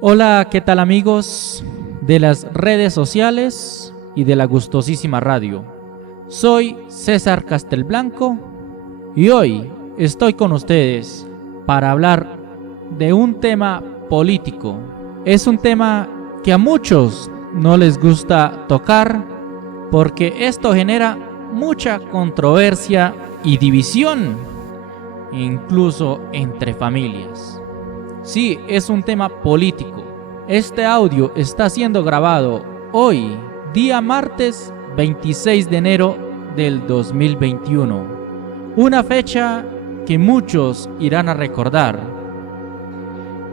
Hola, ¿qué tal amigos de las redes sociales y de la gustosísima radio? Soy César Castelblanco y hoy estoy con ustedes para hablar de un tema político. Es un tema que a muchos no les gusta tocar porque esto genera mucha controversia y división, incluso entre familias. Sí, es un tema político. Este audio está siendo grabado hoy, día martes 26 de enero del 2021. Una fecha que muchos irán a recordar.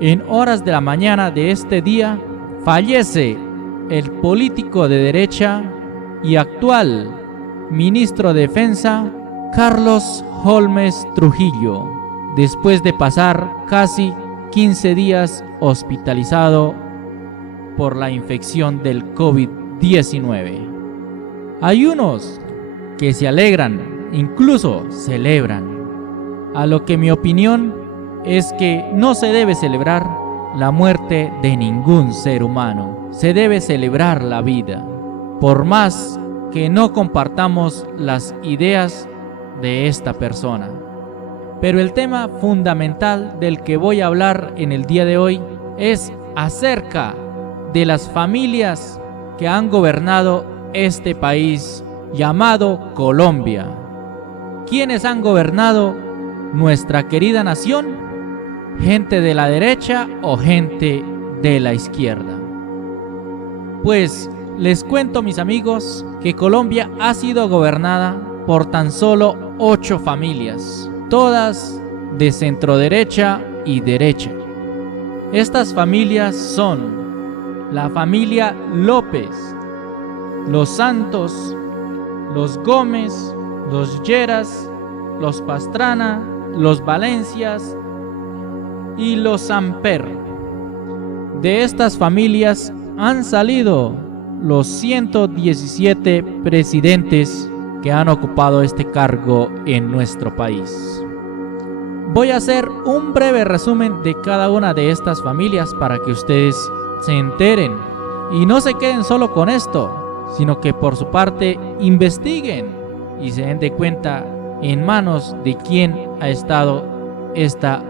En horas de la mañana de este día, fallece el político de derecha y actual ministro de Defensa, Carlos Holmes Trujillo, después de pasar casi 15 días hospitalizado por la infección del COVID-19. Hay unos que se alegran, incluso celebran, a lo que mi opinión es que no se debe celebrar la muerte de ningún ser humano, se debe celebrar la vida, por más que no compartamos las ideas de esta persona. Pero el tema fundamental del que voy a hablar en el día de hoy es acerca de las familias que han gobernado este país llamado Colombia. ¿Quiénes han gobernado nuestra querida nación? ¿Gente de la derecha o gente de la izquierda? Pues les cuento, mis amigos, que Colombia ha sido gobernada por tan solo 8 familias, todas de centroderecha y derecha. Estas familias son la familia López, los Santos, los Gómez, los Lleras, los Pastrana, los Valencias y los Samper. De estas familias han salido los 117 presidentes que han ocupado este cargo en nuestro país. Voy a hacer un breve resumen de cada una de estas familias para que ustedes se enteren y no se queden solo con esto, sino que por su parte investiguen y se den de cuenta en manos de quién ha estado esta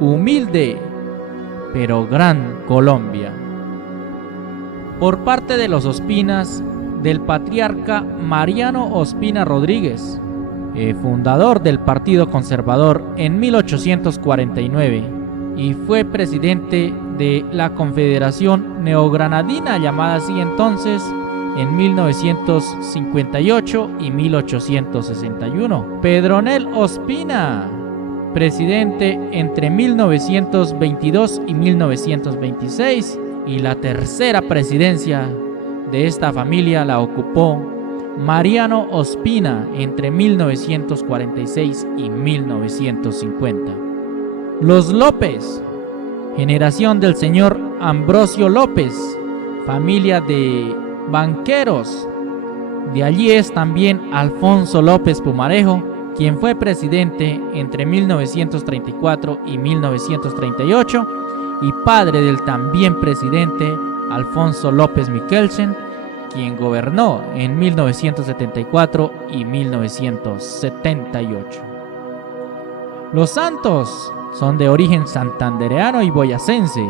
humilde pero gran Colombia. Por parte de los Ospinas, del patriarca Mariano Ospina Rodríguez, fundador del Partido Conservador en 1849 y fue presidente de la Confederación Neogranadina, llamada así entonces, en 1958 y 1861. Pedronel Ospina, presidente entre 1922 y 1926, y la tercera presidencia de esta familia la ocupó Mariano Ospina entre 1946 y 1950. Los López, generación del señor Ambrosio López, familia de banqueros. De allí es también Alfonso López Pumarejo, quien fue presidente entre 1934 y 1938 y padre del también presidente Alfonso López Michelsen, quien gobernó en 1974 y 1978. Los Santos son de origen santandereano y boyacense,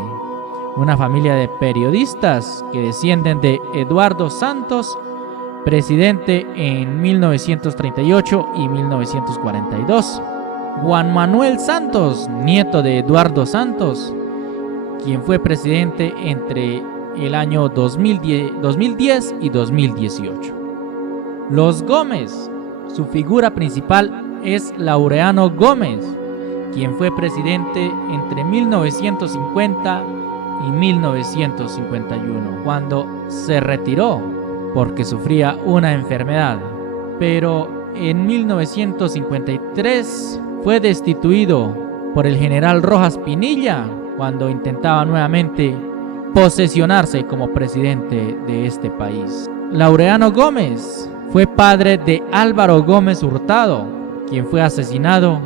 una familia de periodistas que descienden de Eduardo Santos, presidente en 1938 y 1942. Juan Manuel Santos, nieto de Eduardo Santos, quien fue presidente entre el año 2010 y 2018. Los Gómez, su figura principal es Laureano Gómez, quien fue presidente entre 1950 y 1951, cuando se retiró porque sufría una enfermedad, pero en 1953 fue destituido por el general Rojas Pinilla cuando intentaba nuevamente posesionarse como presidente de este país. Laureano Gómez fue padre de Álvaro Gómez Hurtado, quien fue asesinado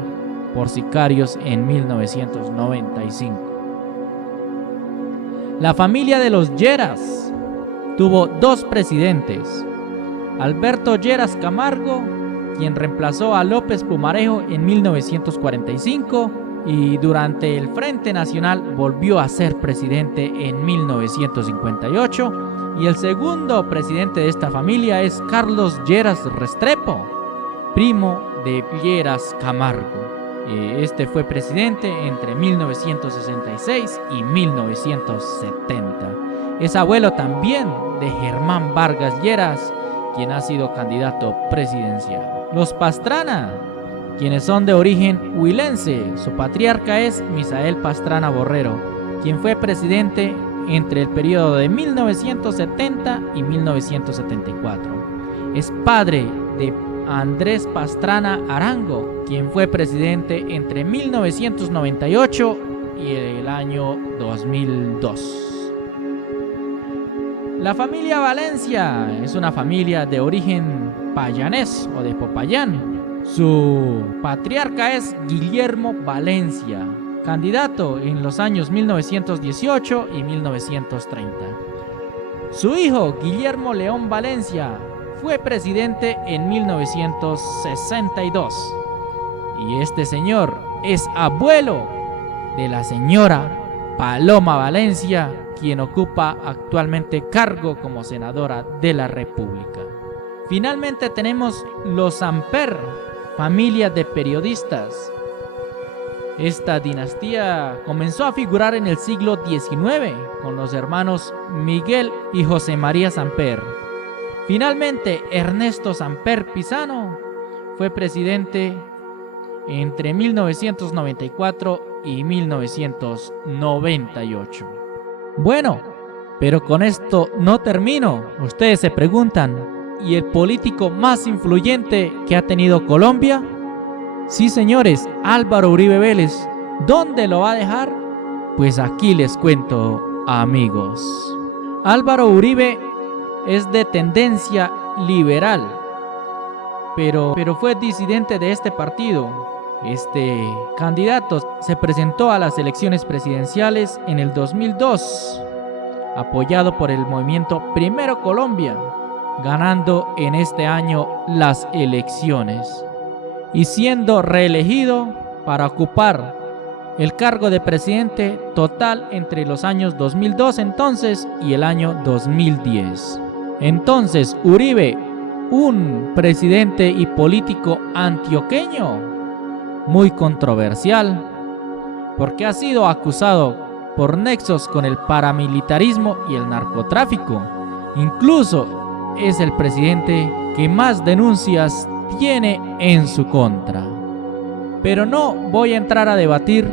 por sicarios en 1995. La familia de los Lleras tuvo dos presidentes: Alberto Lleras Camargo, quien reemplazó a López Pumarejo en 1945 y durante el Frente Nacional volvió a ser presidente en 1958, y el segundo presidente de esta familia es Carlos Lleras Restrepo, primo de Lleras Camargo. Este fue presidente entre 1966 y 1970. Es abuelo también de Germán Vargas Lleras, quien ha sido candidato presidencial. Los Pastrana, quienes son de origen huilense, su patriarca es Misael Pastrana Borrero, quien fue presidente entre el periodo de 1970 y 1974. Es padre de Andrés Pastrana Arango, quien fue presidente entre 1998 y el año 2002. La familia Valencia es una familia de origen payanés o de Popayán. Su patriarca es Guillermo Valencia, candidato en los años 1918 y 1930. Su hijo, Guillermo León Valencia, fue presidente en 1962. Y este señor es abuelo de la señora Paloma Valencia, quien ocupa actualmente cargo como senadora de la República. Finalmente tenemos los Samper, familia de periodistas. Esta dinastía comenzó a figurar en el siglo XIX con los hermanos Miguel y José María Samper. Finalmente, Ernesto Samper Pizano fue presidente entre 1994 y 1998. Bueno, pero con esto no termino. Ustedes se preguntan, ¿y el político más influyente que ha tenido Colombia? Sí, señores, Álvaro Uribe Vélez. ¿Dónde lo va a dejar? Pues aquí les cuento, amigos. Álvaro Uribe es de tendencia liberal, pero fue disidente de este partido. Este candidato se presentó a las elecciones presidenciales en el 2002, apoyado por el movimiento Primero Colombia, ganando en este año las elecciones y siendo reelegido para ocupar el cargo de presidente total entre los años 2002 entonces y el año 2010. Entonces, Uribe, un presidente y político antioqueño muy controversial, porque ha sido acusado por nexos con el paramilitarismo y el narcotráfico. Incluso es el presidente que más denuncias tiene en su contra. Pero no voy a entrar a debatir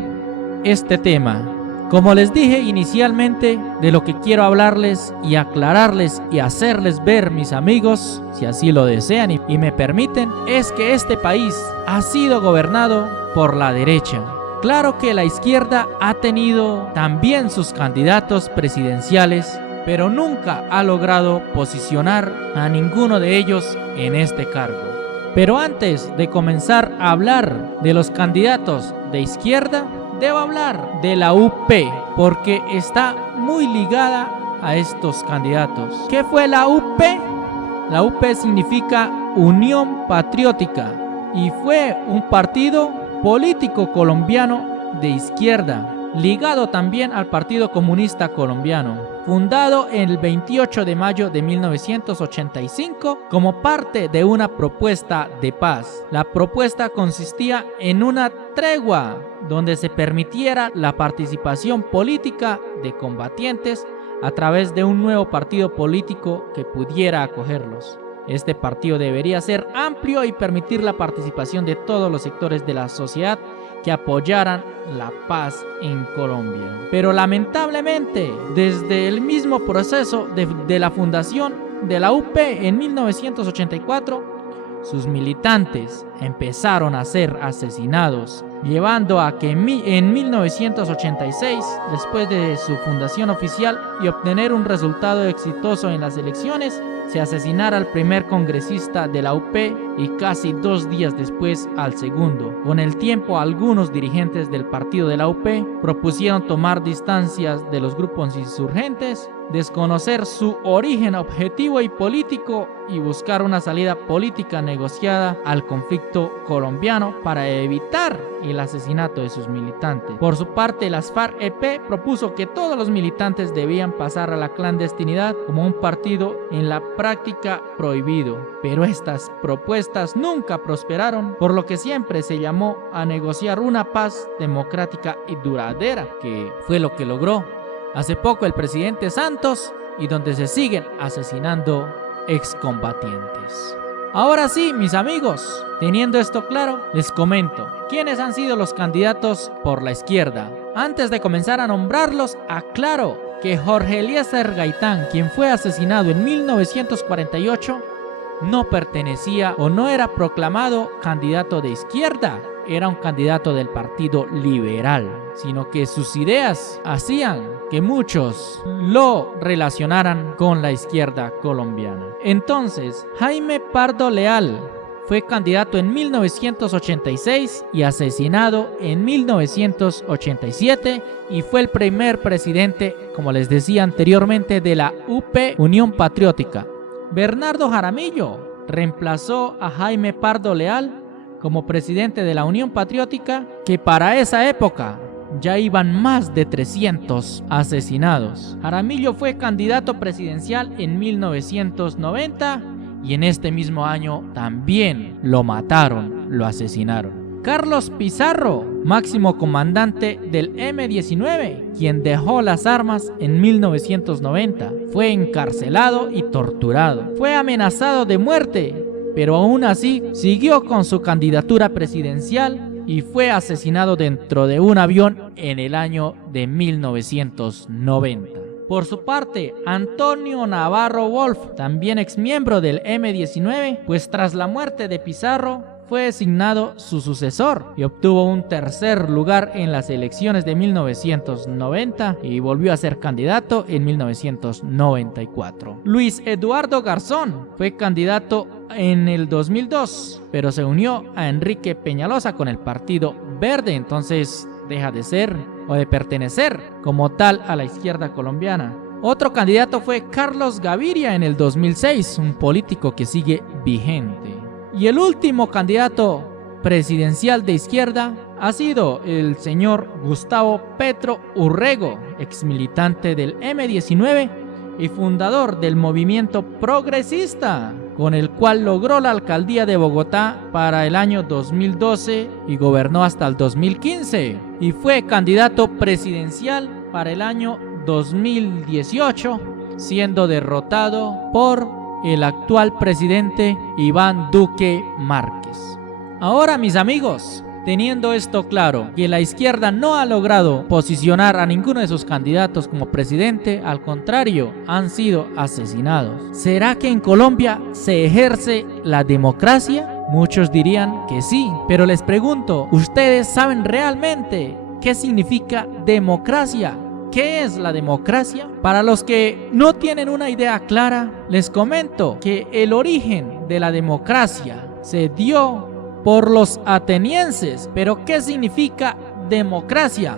este tema. Como les dije inicialmente, de lo que quiero hablarles y aclararles y hacerles ver, mis amigos, si así lo desean y me permiten, es que este país ha sido gobernado por la derecha. Claro que la izquierda ha tenido también sus candidatos presidenciales, pero nunca ha logrado posicionar a ninguno de ellos en este cargo. Pero antes de comenzar a hablar de los candidatos de izquierda, debo hablar de la UP, porque está muy ligada a estos candidatos. ¿Qué fue la UP? La UP significa Unión Patriótica y fue un partido político colombiano de izquierda, ligado también al Partido Comunista Colombiano, fundado el 28 de mayo de 1985 como parte de una propuesta de paz. La propuesta consistía en una tregua donde se permitiera la participación política de combatientes a través de un nuevo partido político que pudiera acogerlos. Este partido debería ser amplio y permitir la participación de todos los sectores de la sociedad que apoyaran la paz en Colombia. Pero lamentablemente, desde el mismo proceso de la fundación de la UP en 1984, sus militantes empezaron a ser asesinados, llevando a que en 1986, después de su fundación oficial y obtener un resultado exitoso en las elecciones, se asesinara al primer congresista de la UP y casi 2 días después al segundo. Con el tiempo, algunos dirigentes del partido de la UP propusieron tomar distancias de los grupos insurgentes, desconocer su origen objetivo y político y buscar una salida política negociada al conflicto colombiano para evitar el asesinato de sus militantes. Por su parte, las FARC-EP propuso que todos los militantes debían pasar a la clandestinidad como un partido en la práctica prohibido, pero estas propuestas nunca prosperaron, por lo que siempre se llamó a negociar una paz democrática y duradera, que fue lo que logró hace poco el presidente Santos y donde se siguen asesinando excombatientes. Ahora sí, mis amigos, teniendo esto claro, les comento quiénes han sido los candidatos por la izquierda. Antes de comenzar a nombrarlos, aclaro que Jorge Eliezer Gaitán, quien fue asesinado en 1948, no pertenecía o no era proclamado candidato de izquierda, era un candidato del Partido Liberal, sino que sus ideas hacían que muchos lo relacionaran con la izquierda colombiana. Entonces, Jaime Pardo Leal fue candidato en 1986 y asesinado en 1987 y fue el primer presidente, como les decía anteriormente, de la UP, Unión Patriótica. Bernardo Jaramillo reemplazó a Jaime Pardo Leal como presidente de la Unión Patriótica, que para esa época ya iban más de 300 asesinados. Jaramillo fue candidato presidencial en 1990 y en este mismo año también lo mataron, lo asesinaron. Carlos Pizarro, máximo comandante del M-19, quien dejó las armas en 1990, fue encarcelado y torturado. Fue amenazado de muerte, pero aún así siguió con su candidatura presidencial y fue asesinado dentro de un avión en el año de 1990. Por su parte, Antonio Navarro Wolf, también exmiembro del M-19, pues tras la muerte de Pizarro fue designado su sucesor y obtuvo un tercer lugar en las elecciones de 1990 y volvió a ser candidato en 1994. Luis Eduardo Garzón fue candidato en el 2002, pero se unió a Enrique Peñalosa con el Partido Verde, entonces deja de ser o de pertenecer como tal a la izquierda colombiana. Otro candidato fue Carlos Gaviria en el 2006, un político que sigue vigente. Y el último candidato presidencial de izquierda ha sido el señor Gustavo Petro Urrego, exmilitante del M-19 y fundador del movimiento progresista, con el cual logró la alcaldía de Bogotá para el año 2012 y gobernó hasta el 2015, y fue candidato presidencial para el año 2018, siendo derrotado por el actual presidente Iván Duque Márquez. Ahora, mis amigos, teniendo esto claro, que la izquierda no ha logrado posicionar a ninguno de sus candidatos como presidente, al contrario, han sido asesinados. ¿Será que en Colombia se ejerce la democracia? Muchos dirían que sí, pero les pregunto, ¿ustedes saben realmente qué significa democracia? ¿Qué es la democracia? Para los que no tienen una idea clara, les comento que el origen de la democracia se dio por los atenienses. Pero ¿qué significa democracia?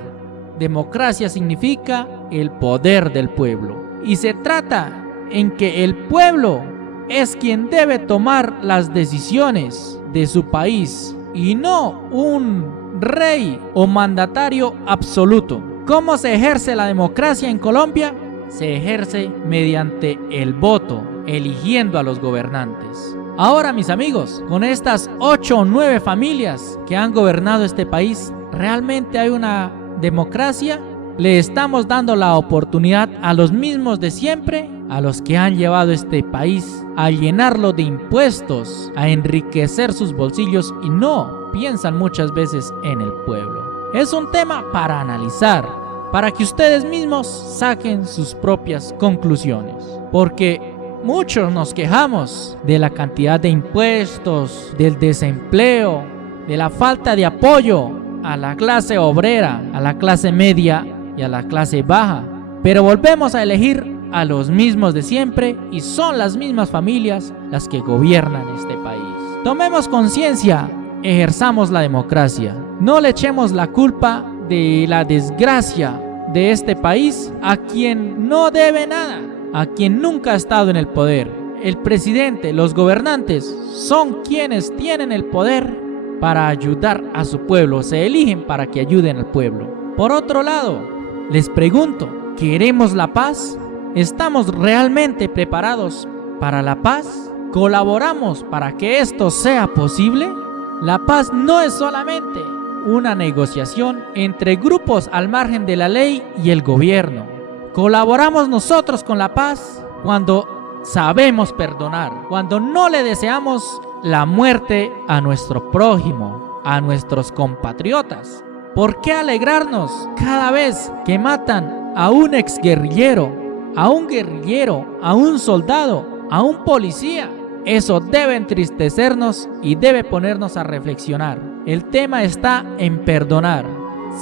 Democracia significa el poder del pueblo. Y se trata en que el pueblo es quien debe tomar las decisiones de su país y no un rey o mandatario absoluto. ¿Cómo se ejerce la democracia en Colombia? Se ejerce mediante el voto, eligiendo a los gobernantes. Ahora, mis amigos, con estas 8 o 9 familias que han gobernado este país, ¿realmente hay una democracia? ¿Le estamos dando la oportunidad a los mismos de siempre? A los que han llevado este país a llenarlo de impuestos, a enriquecer sus bolsillos y no piensan muchas veces en el pueblo. Es un tema para analizar, para que ustedes mismos saquen sus propias conclusiones. Porque muchos nos quejamos de la cantidad de impuestos, del desempleo, de la falta de apoyo a la clase obrera, a la clase media y a la clase baja. Pero volvemos a elegir a los mismos de siempre y son las mismas familias las que gobiernan este país. Tomemos conciencia, ejerzamos la democracia. No le echemos la culpa de la desgracia de este país a quien no debe nada, a quien nunca ha estado en el poder. El presidente, los gobernantes son quienes tienen el poder para ayudar a su pueblo, se eligen para que ayuden al pueblo. Por otro lado, les pregunto, ¿queremos la paz? ¿Estamos realmente preparados para la paz? ¿Colaboramos para que esto sea posible? La paz no es solamente una negociación entre grupos al margen de la ley y el gobierno. Colaboramos nosotros con la paz cuando sabemos perdonar, cuando no le deseamos la muerte a nuestro prójimo, a nuestros compatriotas. ¿Por qué alegrarnos cada vez que matan a un exguerrillero, a un guerrillero, a un soldado, a un policía? Eso debe entristecernos y debe ponernos a reflexionar. El tema está en perdonar.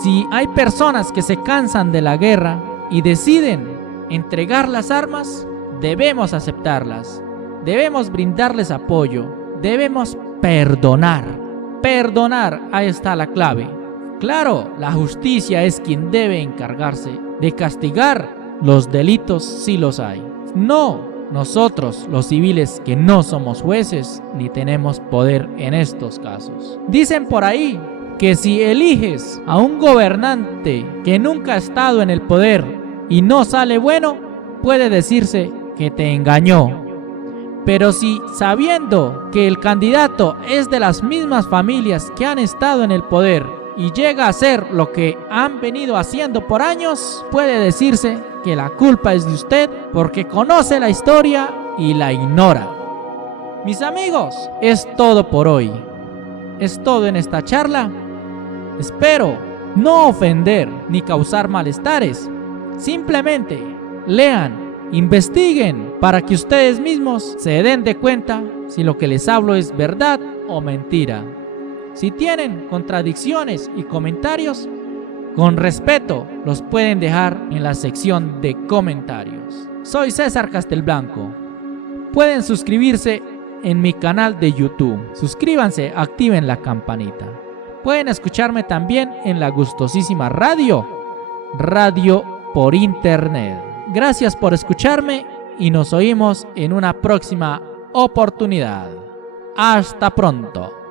Si hay personas que se cansan de la guerra y deciden entregar las armas, debemos aceptarlas, debemos brindarles apoyo, debemos perdonar. Perdonar, ahí está la clave. Claro, la justicia es quien debe encargarse de castigar los delitos si los hay. No nosotros, los civiles, que no somos jueces ni tenemos poder en estos casos. Dicen por ahí que si eliges a un gobernante que nunca ha estado en el poder y no sale bueno, puede decirse que te engañó. Pero si sabiendo que el candidato es de las mismas familias que han estado en el poder y llega a hacer lo que han venido haciendo por años, puede decirse que la culpa es de usted porque conoce la historia y la ignora. Mis amigos, es todo por hoy. Es todo en esta charla. Espero no ofender ni causar malestares. Simplemente lean, investiguen para que ustedes mismos se den de cuenta si lo que les hablo es verdad o mentira. Si tienen contradicciones y comentarios, con respeto los pueden dejar en la sección de comentarios. Soy César Castelblanco. Pueden suscribirse en mi canal de YouTube. Suscríbanse, activen la campanita. Pueden escucharme también en la gustosísima radio por internet. Gracias por escucharme y nos oímos en una próxima oportunidad. Hasta pronto.